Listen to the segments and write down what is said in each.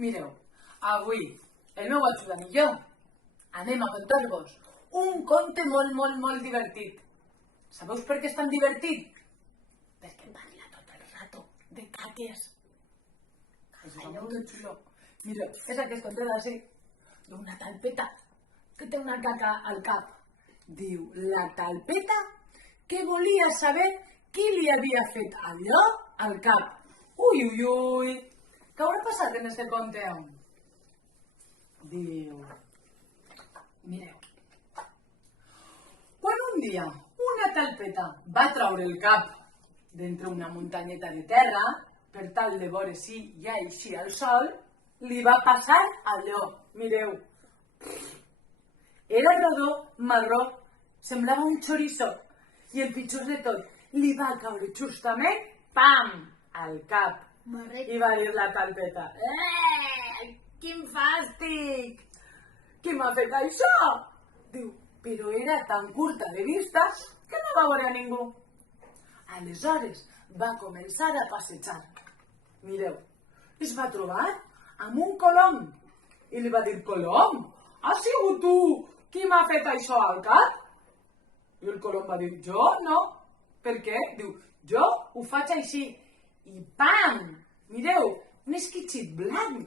Mireu, avui el meu ajudant i jo anem a contar-vos un conte molt divertit. Sabeu per què és tan divertit? Perquè parla tot el rato de caques. Això és molt xulo. Mireu, és aquest conte d'ací, d'una talpeta que té una caca al cap. Diu la talpeta que volia saber qui li havia fet allò al cap. Ui. Què haurà passat en este conte? Diu... Mireu. Quan un dia una talpeta va traure el cap d'entre una muntanyeta de terra per tal de veure si ja eixia el sol, li va passar allò. Mireu. Era rodó, marró, semblava un chorizo. I el pitjor de tot, li va caure justament, pam, al cap. I va dir la talpeta, quin fàstic! Qui m'ha fet això? Diu, però era tan curta de vista que no va veure a ningú. Aleshores va començar a passejar. Mireu, es va trobar amb un colom i li va dir, colom, has sigut tu qui m'ha fet això al cap? I el colom va dir, jo no. Per què? Diu, jo ho faig així. I pam! Mireu, un esquitxit blanc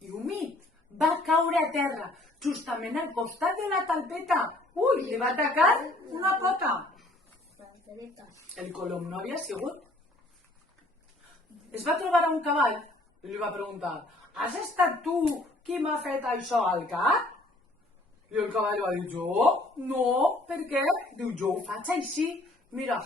i humit va caure a terra, justament al costat de la talpeta. Ui, li va atacar una pota. El colom no havia sigut. Es va trobar a un cavall i li va preguntar, has estat tu qui m'ha fet això al cap? I el cavall va dir, jo? No, per què? Diu, jo ho faig així. Mira,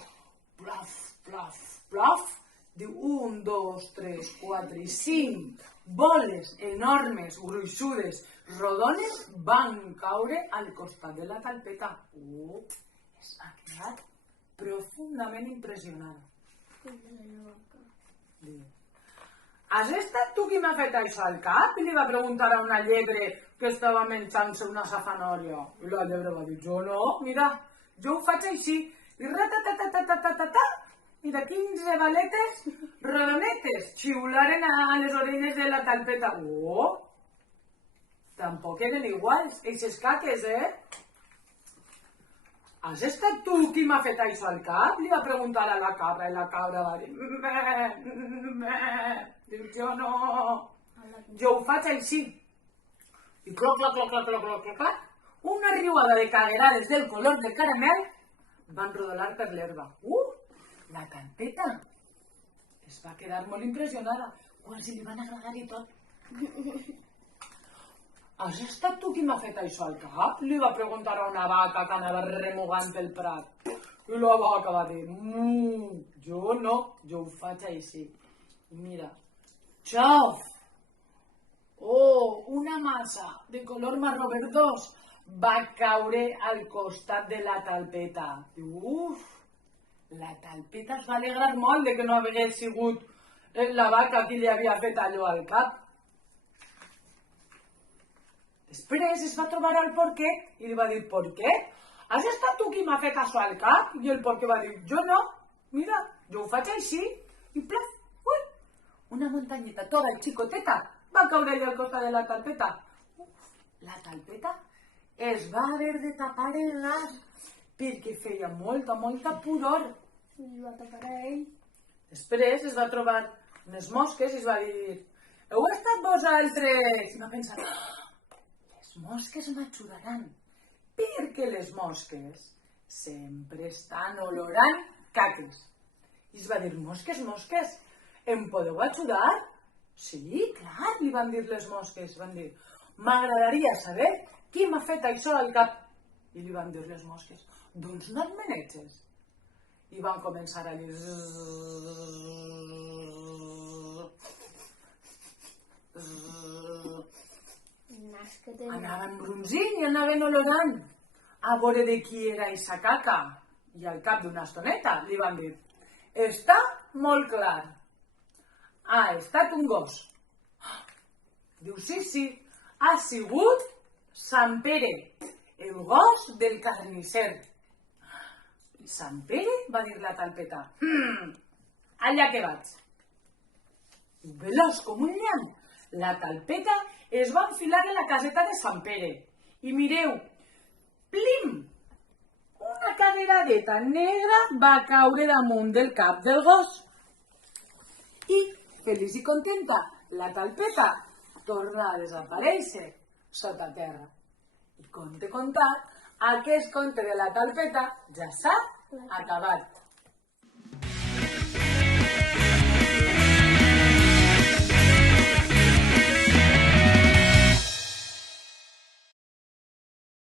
plaf, plaf, plaf. Diu, 1, 2, 3, 4 i 5 boles enormes, gruixudes, rodones, van caure al costat de la talpeta. Es va quedar profundament impressionada. Has estat tu qui m'ha fet això al cap? I li va preguntar a una llebre que estava menjant-se una safanòria. I la llebre va dir, jo no, mira, jo ho faig així. I ratatatatatatatata, i de 15 baletes rodonetes xiularen a les orelles de la talpeta. Tampoc eren iguals, eixes caques, Has estat tu qui m'ha fet això al cap? Li va preguntar a la cabra, i la cabra va dir, diu, jo no, jo ho faig així. I cloc, una riuada de caguerades del color del caramel van rodolar per l'herba. La talpeta es va quedar molt impressionada, quasi li van agradar i tot. Has estat tu qui m'ha fet això al cap? Li va preguntar a una vaca que anava remugant pel prat. I la vaca va dir, jo no, jo ho faig així. Mira, xof! Una massa de color marró verdós va caure al costat de la talpeta. La talpeta es va alegrar molt de que no hagués sigut la vaca qui li havia fet allò al cap. Després es va trobar al porquet i li va dir, porquet, has estat tu qui m'ha fet això al cap? I el porquet va dir, jo no, mira, jo ho faig així. I plaf, una muntanyeta toda xicoteta va caure allà al costat de la talpeta. La talpeta es va haver de tapar el nas perquè feia molta pudor. I va tapar a ell. Després es va trobar unes mosques i es va dir, heu estat vosaltres? I va pensar, les mosques m'ajudaran, perquè les mosques sempre estan olorant caques. I es va dir, mosques, em podeu ajudar? Sí, clar, li van dir les mosques. Van dir, m'agradaria saber qui m'ha fet això al cap. I li van dir les mosques, doncs no et menetges. I van començar a dir... Anaven brunzint i anaven olorant a veure de qui era aquesta caca. I al cap d'una estoneta li van dir, està molt clar. Ha estat un gos. Diu, sí, ha sigut Sant Pere, el gos del carnisser. Sant Pere, va dir la talpeta. Allà que vaig. Veloç com un llamp, la talpeta es va enfilar en la caseta de Sant Pere. I mireu, plim! Una caderadeta negra va caure damunt del cap del gos. I, feliç i contenta, la talpeta torna a desaparèixer sota terra. I conte contat, aquest conte de la talpeta ja s'ha acabat.